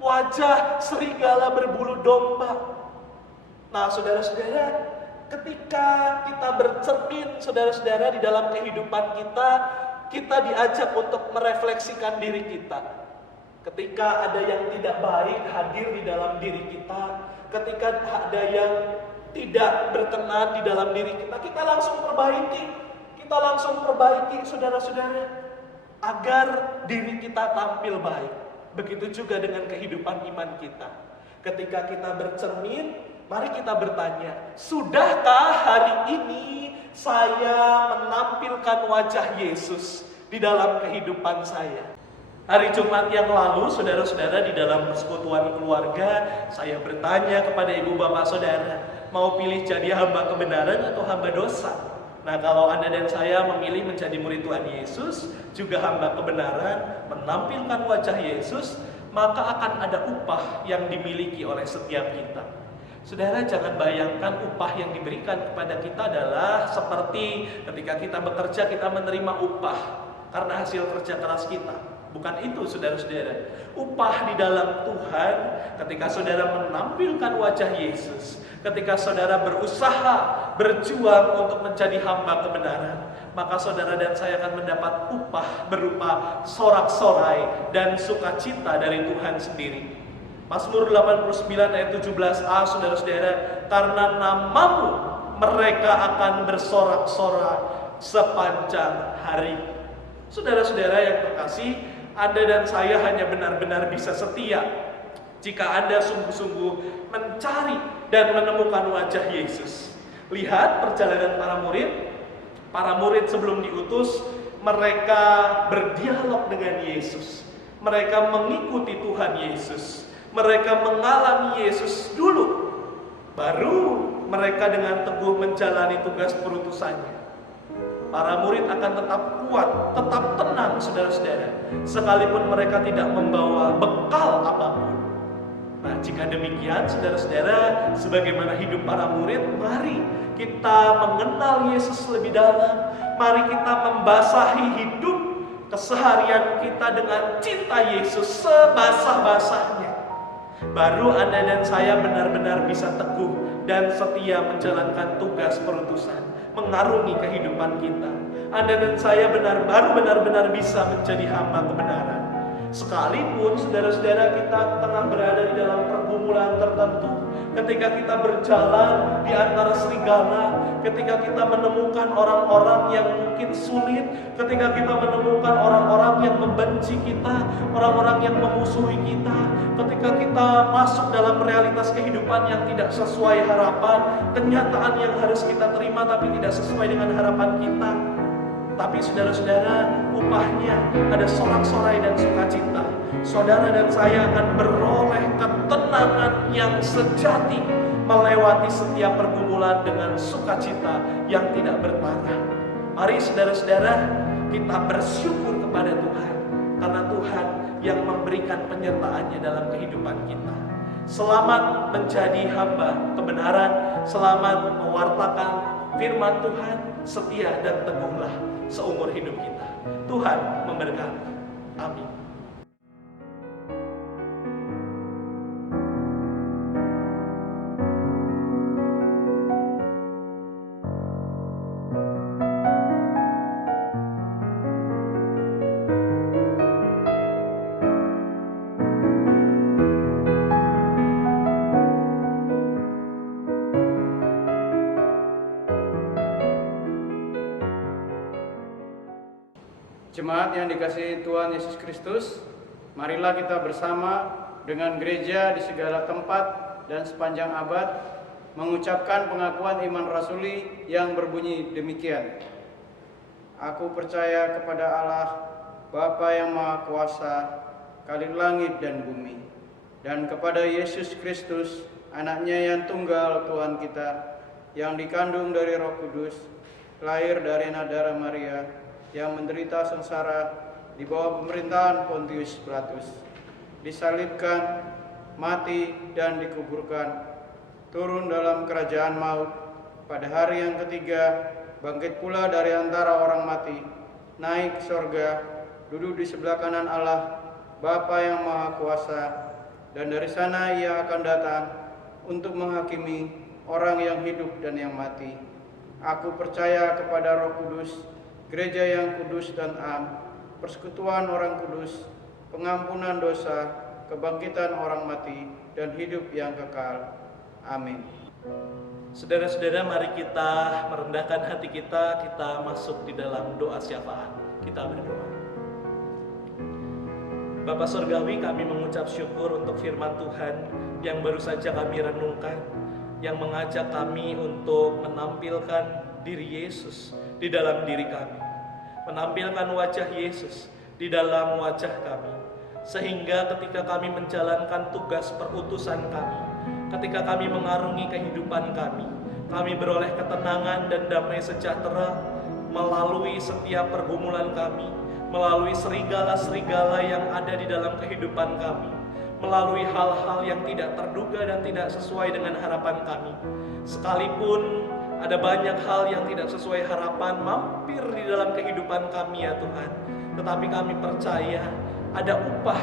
wajah serigala berbulu domba. Nah, saudara-saudara, Ketika kita bercermin, saudara-saudara, di dalam kehidupan kita diajak untuk merefleksikan diri kita. Ketika ada yang tidak baik hadir di dalam diri kita, ketika ada yang tidak berkenan di dalam diri kita, kita langsung perbaiki, saudara-saudara, agar diri kita tampil baik. Begitu juga dengan kehidupan iman kita. Ketika kita bercermin, mari kita bertanya, sudahkah hari ini saya menampilkan wajah Yesus di dalam kehidupan saya? Hari Jumat yang lalu, saudara-saudara, di dalam persekutuan keluarga, saya bertanya kepada ibu bapak saudara, mau pilih jadi hamba kebenaran atau hamba dosa? Nah, kalau Anda dan saya memilih menjadi murid Tuhan Yesus, juga hamba kebenaran, menampilkan wajah Yesus, maka akan ada upah yang dimiliki oleh setiap kita. Saudara, jangan bayangkan upah yang diberikan kepada kita adalah seperti ketika kita bekerja kita menerima upah karena hasil kerja keras kita. Bukan itu, saudara-saudara. Upah di dalam Tuhan ketika saudara menampilkan wajah Yesus, ketika saudara berusaha, berjuang untuk menjadi hamba kebenaran, maka saudara dan saya akan mendapat upah berupa sorak-sorai dan sukacita dari Tuhan sendiri. Mazmur 89 ayat 17a, saudara-saudara, karena namamu mereka akan bersorak-sorai sepanjang hari. Saudara-saudara yang terkasih, Anda dan saya hanya benar-benar bisa setia jika Anda sungguh-sungguh mencari dan menemukan wajah Yesus. Lihat perjalanan para murid sebelum diutus, mereka berdialog dengan Yesus. Mereka mengikuti Tuhan Yesus. Mereka mengalami Yesus dulu, baru mereka dengan teguh menjalani tugas perutusannya. Para murid akan tetap kuat, tetap tenang, saudara-saudara, sekalipun mereka tidak membawa bekal apapun. Nah, jika demikian, saudara-saudara, sebagaimana hidup para murid, mari kita mengenal Yesus lebih dalam. Mari kita membasahi hidup keseharian kita dengan cinta Yesus sebasah-basahnya. Baru Anda dan saya benar-benar bisa teguh dan setia menjalankan tugas perutusan, mengarungi kehidupan kita. Anda dan saya baru benar-benar bisa menjadi hamba kebenaran. Sekalipun saudara-saudara kita tengah berada di dalam pergumulan tertentu, ketika kita berjalan di antara serigala, ketika kita menemukan orang-orang yang mungkin sulit, ketika kita menemukan orang-orang yang membenci kita, orang-orang yang memusuhi kita, ketika kita masuk dalam realitas kehidupan yang tidak sesuai harapan, kenyataan yang harus kita terima tapi tidak sesuai dengan harapan kita. Tapi saudara-saudara, upahnya ada sorak-sorai dan sukacita. Saudara dan saya akan beroleh ketenangan yang sejati, melewati setiap pergumulan dengan sukacita yang tidak berparah. Mari saudara-saudara, kita bersyukur kepada Tuhan, karena Tuhan yang memberikan penyertaannya dalam kehidupan kita. Selamat menjadi hamba kebenaran, selamat mewartakan firman Tuhan, setia dan teguhlah seumur hidup kita. Tuhan memberkati. Amin. Jemaat yang dikasihi Tuhan Yesus Kristus, marilah kita bersama dengan gereja di segala tempat dan sepanjang abad mengucapkan pengakuan iman rasuli yang berbunyi demikian. Aku percaya kepada Allah, Bapa yang Maha Kuasa, Khalik langit dan bumi, dan kepada Yesus Kristus, anaknya yang tunggal Tuhan kita, yang dikandung dari Roh Kudus, lahir dari darah Maria, yang menderita sengsara di bawah pemerintahan Pontius Pilatus, disalibkan, mati dan dikuburkan, turun dalam kerajaan maut, pada hari yang ketiga bangkit pula dari antara orang mati, naik ke sorga, duduk di sebelah kanan Allah, Bapa yang Maha Kuasa, dan dari sana ia akan datang untuk menghakimi orang yang hidup dan yang mati. Aku percaya kepada Roh Kudus, gereja yang kudus dan am, persekutuan orang kudus, pengampunan dosa, kebangkitan orang mati, dan hidup yang kekal. Amin. Saudara-saudara, mari kita merendahkan hati kita masuk di dalam doa syafaat. Kita berdoa. Bapa Surgawi, kami mengucap syukur untuk firman Tuhan yang baru saja kami renungkan, yang mengajak kami untuk menampilkan diri Yesus di dalam diri kami, menampilkan wajah Yesus di dalam wajah kami, sehingga ketika kami menjalankan tugas perutusan kami, ketika kami mengarungi kehidupan kami beroleh ketenangan dan damai sejahtera melalui setiap pergumulan kami, melalui serigala-serigala yang ada di dalam kehidupan kami, melalui hal-hal yang tidak terduga dan tidak sesuai dengan harapan kami. Sekalipun ada banyak hal yang tidak sesuai harapan mampir di dalam kehidupan kami ya Tuhan, tetapi kami percaya ada upah,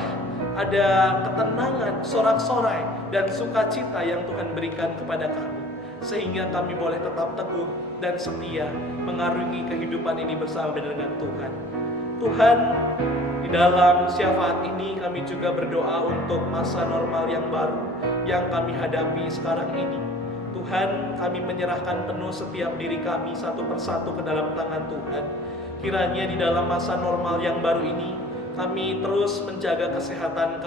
ada ketenangan, sorak-sorai, dan sukacita yang Tuhan berikan kepada kami, sehingga kami boleh tetap teguh dan setia mengarungi kehidupan ini bersama dengan Tuhan. Tuhan, di dalam syafaat ini kami juga berdoa untuk masa normal yang baru yang kami hadapi sekarang ini. Tuhan, kami menyerahkan penuh setiap diri kami satu persatu ke dalam tangan Tuhan. Kiranya di dalam masa normal yang baru ini, kami terus menjaga kesehatan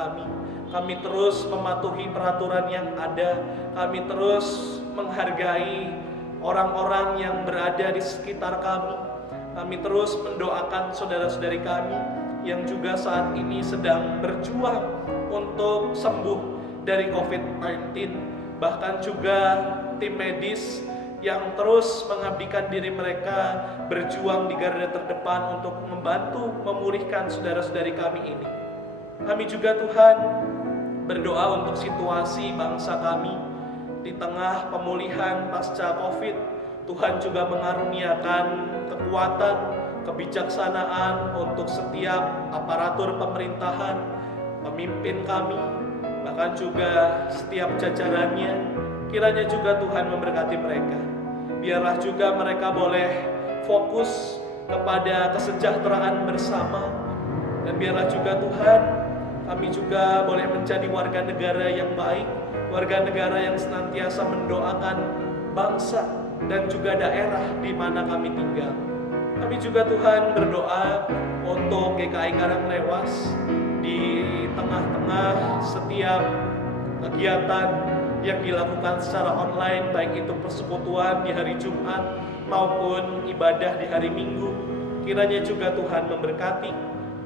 kami terus mematuhi peraturan yang ada, kami terus menghargai orang-orang yang berada di sekitar kami terus mendoakan saudara-saudari kami yang juga saat ini sedang berjuang untuk sembuh dari COVID-19, bahkan juga tim medis yang terus mengabdikan diri mereka berjuang di garda terdepan untuk membantu memulihkan saudara-saudari kami ini. Kami juga Tuhan berdoa untuk situasi bangsa kami di tengah pemulihan pasca COVID. Tuhan juga mengaruniakan kekuatan, kebijaksanaan untuk setiap aparatur pemerintahan, pemimpin kami, bahkan juga setiap jajarannya. Kiranya juga Tuhan memberkati mereka. Biarlah juga mereka boleh fokus kepada kesejahteraan bersama. Dan biarlah juga Tuhan, kami juga boleh menjadi warga negara yang baik, warga negara yang senantiasa mendoakan bangsa dan juga daerah di mana kami tinggal. Kami juga Tuhan berdoa untuk GKI Karanglewas di tengah-tengah setiap kegiatan yang dilakukan secara online, baik itu persekutuan di hari Jumat maupun ibadah di hari Minggu. Kiranya juga Tuhan memberkati.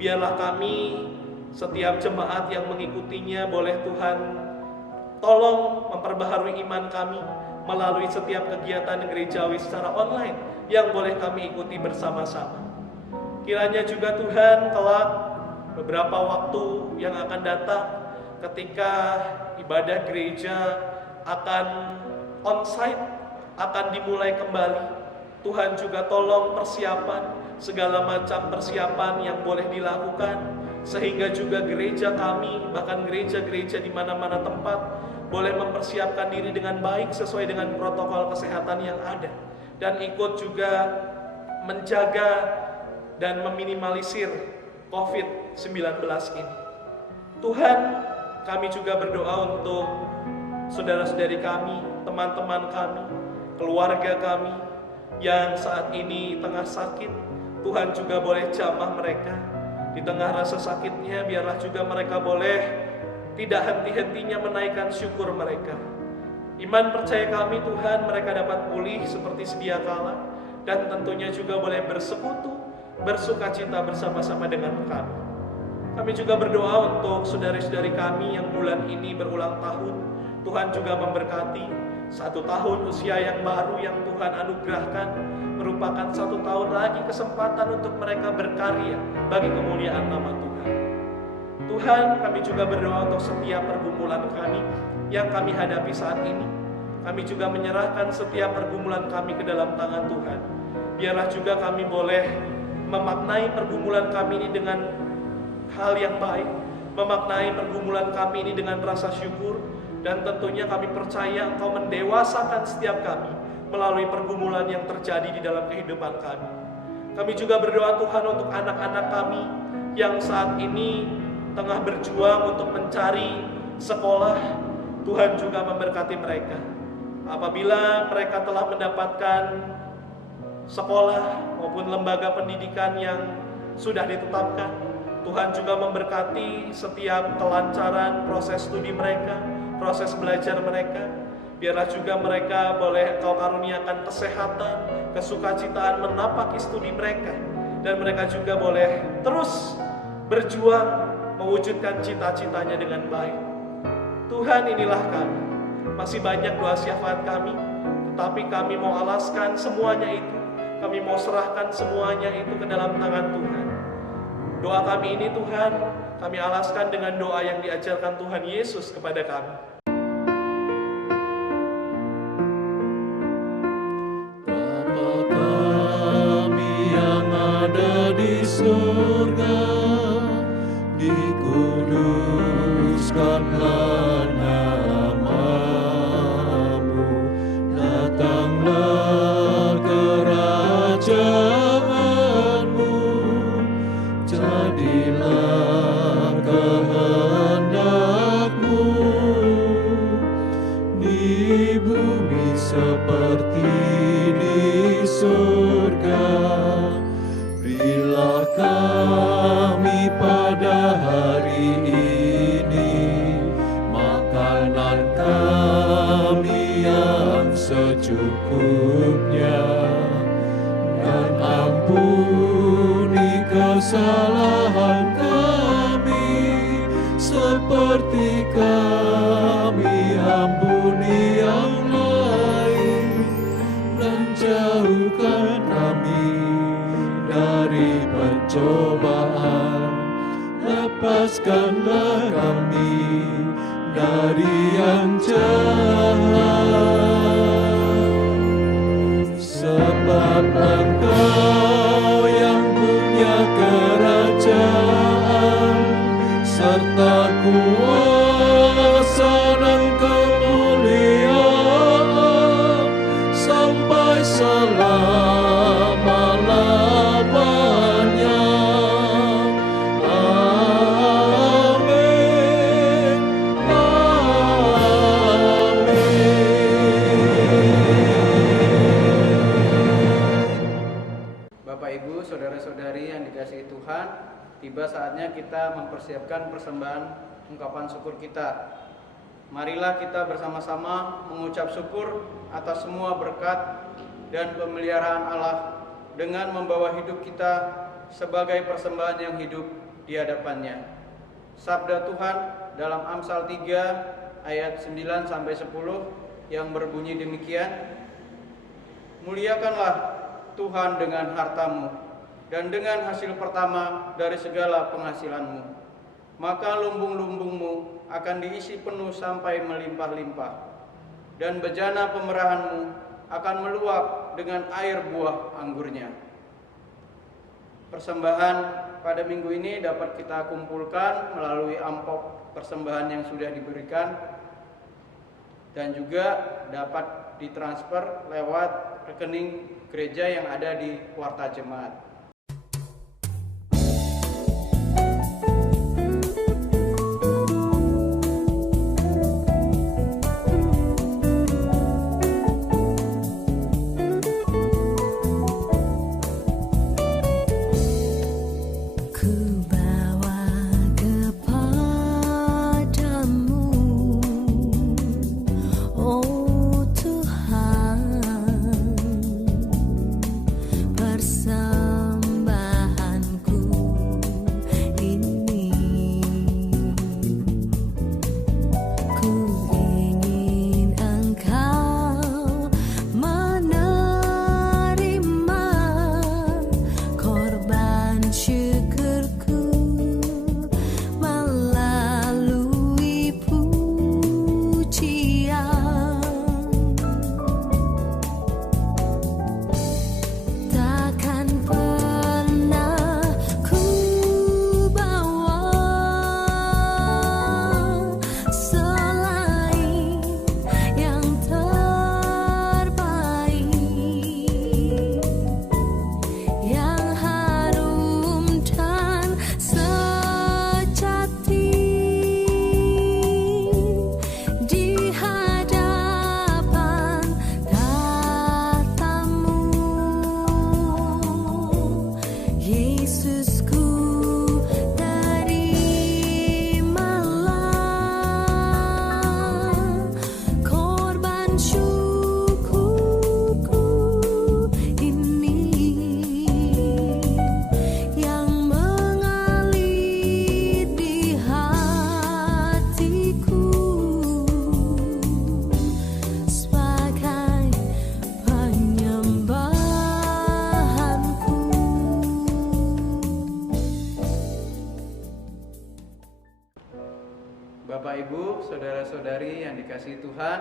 Biarlah kami setiap jemaat yang mengikutinya boleh Tuhan tolong memperbaharui iman kami melalui setiap kegiatan gerejawi secara online yang boleh kami ikuti bersama-sama. Kiranya juga Tuhan kelak beberapa waktu yang akan datang ketika ibadah gereja akan on-site, akan dimulai kembali, Tuhan juga tolong persiapan, segala macam persiapan yang boleh dilakukan, sehingga juga gereja kami, bahkan gereja-gereja di mana-mana tempat, boleh mempersiapkan diri dengan baik sesuai dengan protokol kesehatan yang ada, dan ikut juga menjaga dan meminimalisir COVID-19 ini. Tuhan, kami juga berdoa untuk saudara-saudari kami, teman-teman kami, keluarga kami yang saat ini tengah sakit. Tuhan juga boleh jamah mereka. Di tengah rasa sakitnya, biarlah juga mereka boleh tidak henti-hentinya menaikkan syukur mereka. Iman percaya kami Tuhan, mereka dapat pulih seperti sedia kala, dan tentunya juga boleh bersekutu, bersukacita bersama-sama dengan kami. Kami juga berdoa untuk saudari-saudari kami yang bulan ini berulang tahun. Tuhan juga memberkati 1 tahun usia yang baru yang Tuhan anugerahkan, merupakan 1 tahun lagi kesempatan untuk mereka berkarya bagi kemuliaan nama Tuhan. Tuhan, kami juga berdoa untuk setiap pergumulan kami yang kami hadapi saat ini. Kami juga menyerahkan setiap pergumulan kami ke dalam tangan Tuhan. Biarlah juga kami boleh memaknai pergumulan kami ini dengan hal yang baik, memaknai pergumulan kami ini dengan rasa syukur, Dan tentunya kami percaya Engkau mendewasakan setiap kami melalui pergumulan yang terjadi di dalam kehidupan kami. Kami juga berdoa Tuhan untuk anak-anak kami yang saat ini tengah berjuang untuk mencari sekolah. Tuhan juga memberkati mereka. Apabila mereka telah mendapatkan sekolah maupun lembaga pendidikan yang sudah ditetapkan, Tuhan juga memberkati setiap kelancaran proses studi mereka, proses belajar mereka. Biarlah juga mereka boleh Engkau karuniakan kesehatan, kesukacitaan menapaki studi mereka. Dan mereka juga boleh terus berjuang mewujudkan cita-citanya dengan baik. Tuhan, inilah kami. Masih banyak doa syafaat kami, tetapi kami mau alaskan semuanya itu. Kami mau serahkan semuanya itu ke dalam tangan Tuhan. Doa kami ini Tuhan, kami alaskan dengan doa yang diajarkan Tuhan Yesus kepada kami. Ada di surga, dikuduskanlah namamu, datanglah kerajaanmu, jadilah kehendakmu di bumi seperti di surga. Berilah kami pada hari ini makanan kami yang secukupnya, dan ampuni kesalahan kami seperti kami ampuni yang lain, dan jauhkan kami dari pencobaan, lepaskanlah kami dari yang jahat. Sebab Engkau yang punya kerajaan serta kuasa dan kemuliaan sampai selama-lamanya. Amin. Bapak Ibu, saudara-saudari yang dikasihi Tuhan, tiba saatnya kita mempersiapkan persembahan ungkapan syukur kita. Marilah kita bersama-sama mengucap syukur atas semua berkat dan pemeliharaan Allah dengan membawa hidup kita sebagai persembahan yang hidup di hadapannya. Sabda Tuhan dalam Amsal 3 ayat 9-10 yang berbunyi demikian, muliakanlah Tuhan dengan hartamu dan dengan hasil pertama dari segala penghasilanmu, maka lumbung-lumbungmu akan diisi penuh sampai melimpah-limpah, dan bejana pemerahanmu akan meluap dengan air buah anggurnya. Persembahan pada minggu ini dapat kita kumpulkan melalui amplop persembahan yang sudah diberikan, dan juga dapat ditransfer lewat rekening gereja yang ada di Warta Jemaat. Bersama Bapak Ibu, saudara-saudari yang dikasihi Tuhan,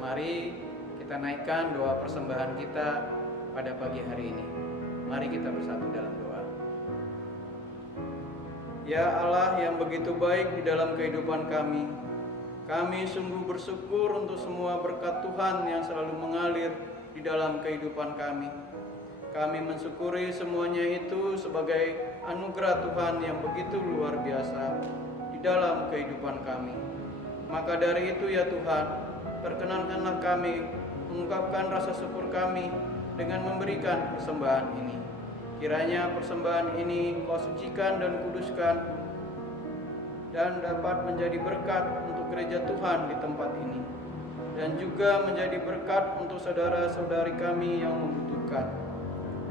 mari kita naikkan doa persembahan kita pada pagi hari ini. Mari kita bersatu dalam doa. Ya Allah yang begitu baik di dalam kehidupan kami sungguh bersyukur untuk semua berkat Tuhan yang selalu mengalir di dalam kehidupan kami. Kami mensyukuri semuanya itu sebagai anugerah Tuhan yang begitu luar biasa di dalam kehidupan kami. Maka dari itu ya Tuhan, perkenankanlah kami mengungkapkan rasa syukur kami dengan memberikan persembahan ini. Kiranya persembahan ini Engkau sucikan dan kuduskan dan dapat menjadi berkat untuk gereja Tuhan di tempat ini, dan juga menjadi berkat untuk saudara-saudari kami yang membutuhkan.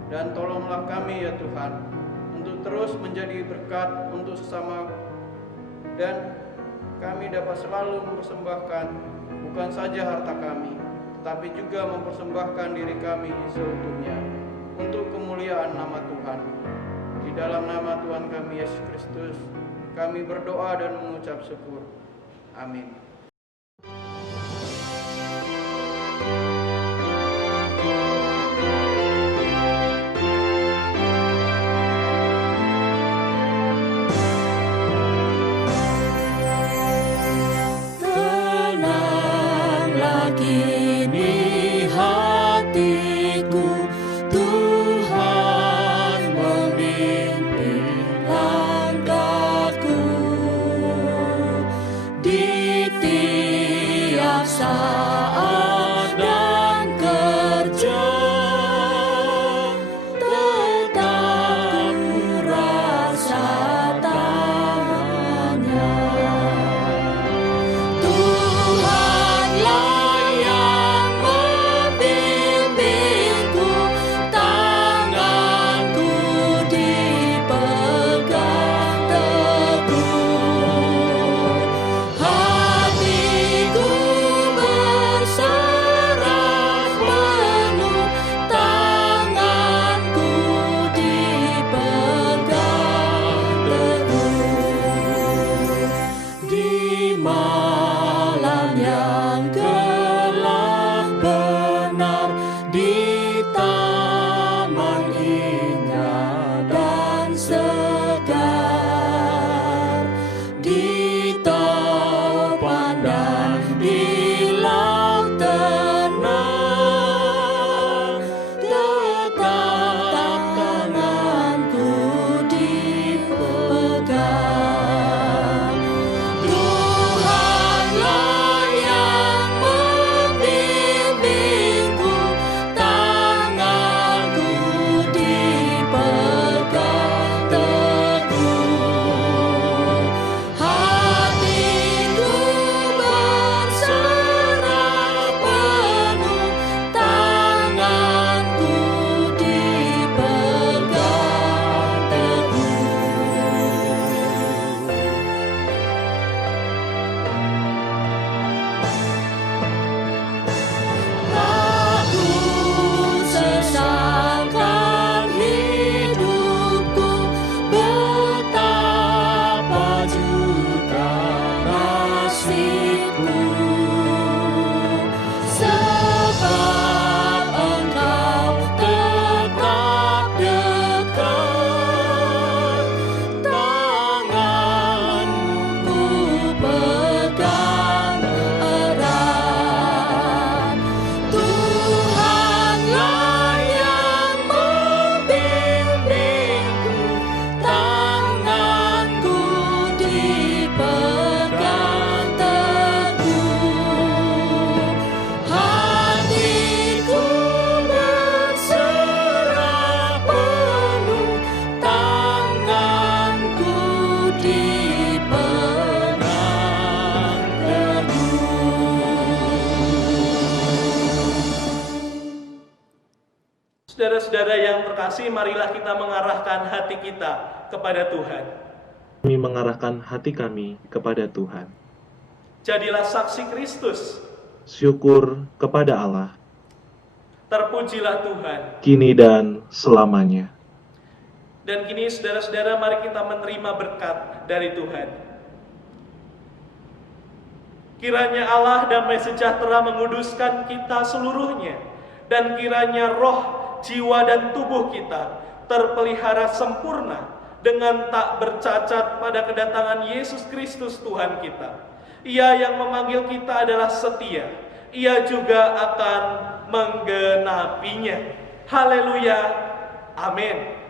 Dan tolonglah kami ya Tuhan untuk terus menjadi berkat untuk sesama, dan kami dapat selalu mempersembahkan bukan saja harta kami, tetapi juga mempersembahkan diri kami seutuhnya untuk kemuliaan nama Tuhan. Di dalam nama Tuhan kami Yesus Kristus, kami berdoa dan mengucap syukur. Amin. Tenanglah kini hatiku, Tuhan memimpin langkahku di tiap saat dan kerja. Tetap ku rasa tangannya. Tuhanlah yang membimbingku, tanganku dipegang teguh. Hatiku berserah penuh, tanganku dipegang teguh. Di malam yang gelap benar, di taman indah dan segar, di topan dan di laut tenang, tetap tanganku dipegang. Tuhanlah yang membimbingku, tanganku dipegang teguh. Hatiku berserah penuh, tanganku dipegang teguh. Aku sesalkan hidupku, betapa juga nasibku, sebab Engkau tetap dekat, tanganku pegang erat. Tuhanlah yang membimbingku, tanganku dipegang teguh. Hatiku berserah penuh, tanganku dipegang teguh. Saudara-saudara yang terkasih, marilah kita mengarahkan hati kita kepada Tuhan. Kami mengarahkan hati kami kepada Tuhan. Jadilah saksi Kristus. Syukur kepada Allah, Terpujilah Tuhan. kini dan selamanya. Dan kini saudara-saudara, mari kita menerima berkat dari Tuhan. Kiranya Allah damai sejahtera menguduskan kita seluruhnya, dan kiranya roh, jiwa, dan tubuh kita terpelihara sempurna dengan tak bercacat pada kedatangan Yesus Kristus Tuhan kita. Ia yang memanggil kita adalah setia, Ia juga akan menggenapinya. Haleluya, amin.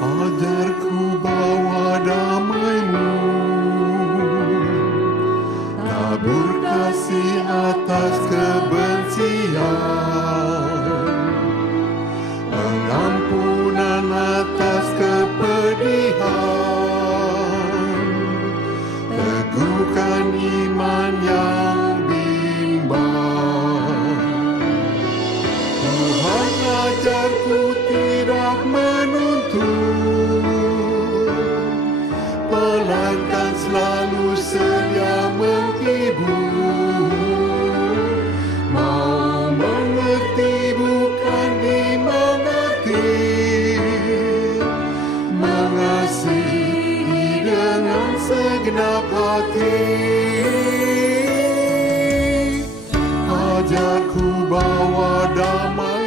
Ajarku bawa damai-Mu, tabur kasih atas kebencian, pengampunan atas kepedihan, teguhkan iman yang bimbang. Tuhan ajarku tidak menuntut, melainkan selalu sedia menghibur. Mau mengerti bukan dimengerti, mengasihi dengan segenap hati. Ajarku bawa damai